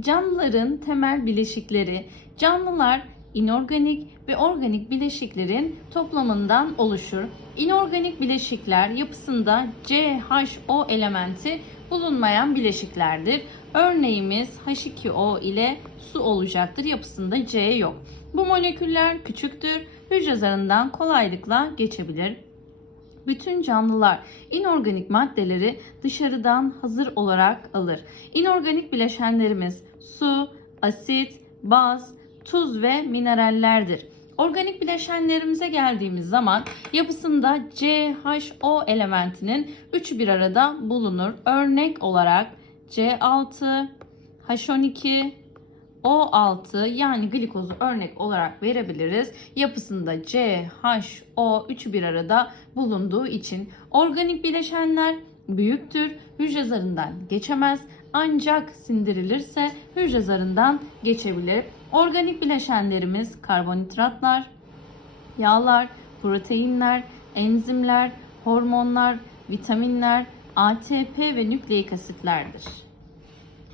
Canlıların temel bileşikleri. Canlılar inorganik ve organik bileşiklerin toplamından oluşur. İnorganik bileşikler yapısında CHO elementi bulunmayan bileşiklerdir. Örneğimiz H2O ile su olacaktır. Yapısında C yok. Bu moleküller küçüktür. Hücre zarından kolaylıkla geçebilir. Bütün canlılar inorganik maddeleri dışarıdan hazır olarak alır. İnorganik bileşenlerimiz su, asit, baz, tuz ve minerallerdir. Organik bileşenlerimize geldiğimiz zaman yapısında CHO elementinin üçü bir arada bulunur. Örnek olarak C6, H12, O6 yani glikozu örnek olarak verebiliriz. Yapısında CHO üçü bir arada bulunduğu için organik bileşenler büyüktür. Hücre zarından geçemez. Ancak sindirilirse hücre zarından geçebilir. Organik bileşenlerimiz karbonhidratlar, yağlar, proteinler, enzimler, hormonlar, vitaminler, ATP ve nükleik asitlerdir.